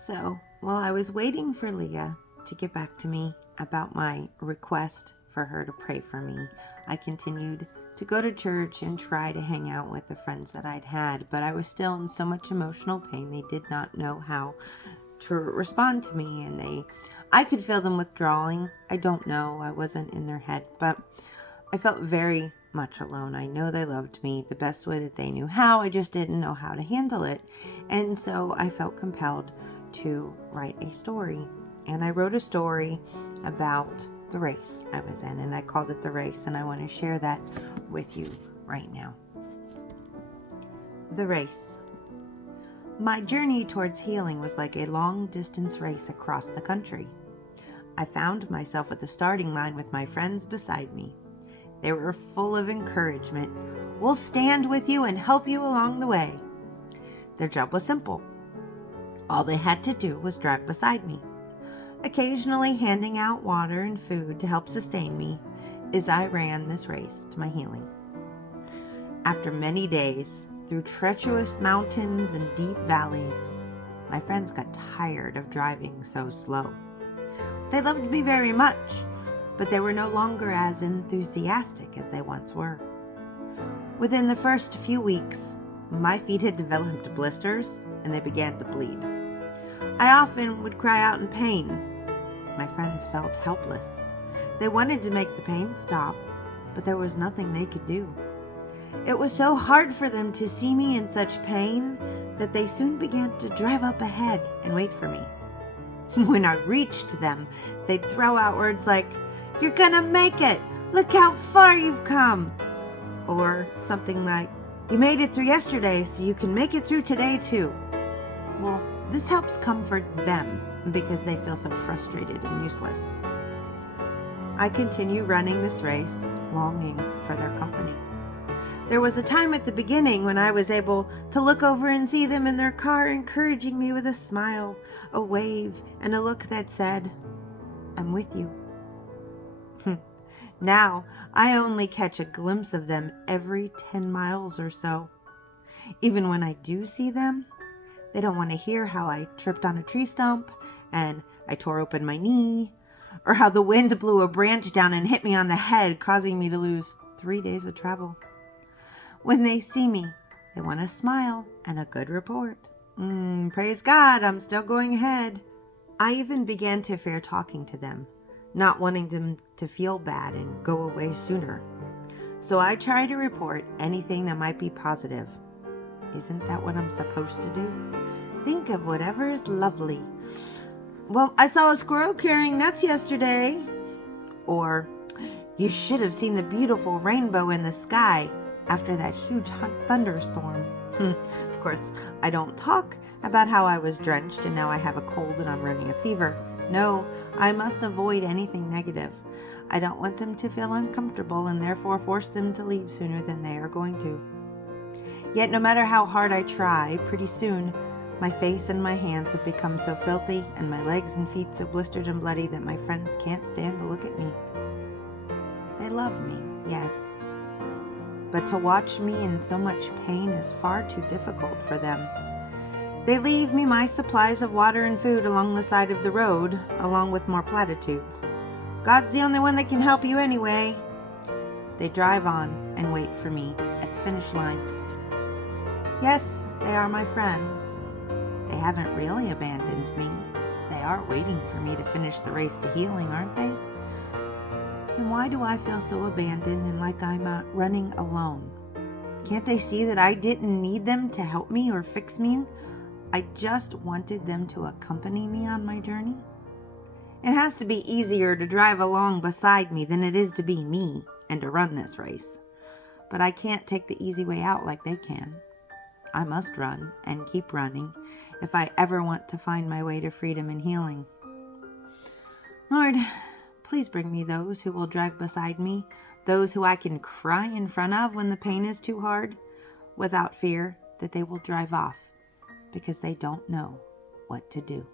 So, while I was waiting for Leah to get back to me about my request for her to pray for me, I continued to go to church and try to hang out with the friends that I'd had, but I was still in so much emotional pain. They did not know how to respond to me, and I could feel them withdrawing. I don't know, I wasn't in their head, but I felt very much alone. I know they loved me the best way that they knew how. I just didn't know how to handle it. And so I felt compelled to write a story. And I wrote a story about the race I was in, and I called it The Race, and I want to share that with you right now. The race. My journey towards healing was like a long-distance race across the country. I found myself at the starting line with my friends beside me. They were full of encouragement. "We'll stand with you and help you along the way." Their job was simple. All they had to do was drive beside me, occasionally handing out water and food to help sustain me as I ran this race to my healing. After many days, through treacherous mountains and deep valleys, my friends got tired of driving so slow. They loved me very much, but they were no longer as enthusiastic as they once were. Within the first few weeks, my feet had developed blisters and they began to bleed. I often would cry out in pain. My friends felt helpless. They wanted to make the pain stop, but there was nothing they could do. It was so hard for them to see me in such pain that they soon began to drive up ahead and wait for me. When I reached them, they'd throw out words like, "You're gonna make it! Look how far you've come!" Or something like, "You made it through yesterday, so you can make it through today too." Well, this helps comfort them because they feel so frustrated and useless. I continue running this race, longing for their company. There was a time at the beginning when I was able to look over and see them in their car encouraging me with a smile, a wave, and a look that said, "I'm with you." Now, I only catch a glimpse of them every 10 miles or so. Even when I do see them, they don't want to hear how I tripped on a tree stump and I tore open my knee, or how the wind blew a branch down and hit me on the head, causing me to lose 3 days of travel. When they see me, they want a smile and a good report. Praise God, I'm still going ahead. I even began to fear talking to them, not wanting them to feel bad and go away sooner. So I try to report anything that might be positive. Isn't that what I'm supposed to do? Think of whatever is lovely. "Well, I saw a squirrel carrying nuts yesterday." Or, "You should have seen the beautiful rainbow in the sky after that huge thunderstorm." Of course, I don't talk about how I was drenched and now I have a cold and I'm running a fever. No, I must avoid anything negative. I don't want them to feel uncomfortable and therefore force them to leave sooner than they are going to. Yet no matter how hard I try, pretty soon my face and my hands have become so filthy and my legs and feet so blistered and bloody that my friends can't stand to look at me. They love me, yes, but to watch me in so much pain is far too difficult for them. They leave me my supplies of water and food along the side of the road, along with more platitudes. "God's the only one that can help you anyway." They drive on and wait for me at the finish line. Yes, they are my friends. They haven't really abandoned me. They are waiting for me to finish the race to healing, aren't they? Then why do I feel so abandoned and like I'm running alone? Can't they see that I didn't need them to help me or fix me? I just wanted them to accompany me on my journey. It has to be easier to drive along beside me than it is to be me and to run this race. But I can't take the easy way out like they can. I must run and keep running if I ever want to find my way to freedom and healing. Lord, please bring me those who will drive beside me, those who I can cry in front of when the pain is too hard, without fear that they will drive off because they don't know what to do.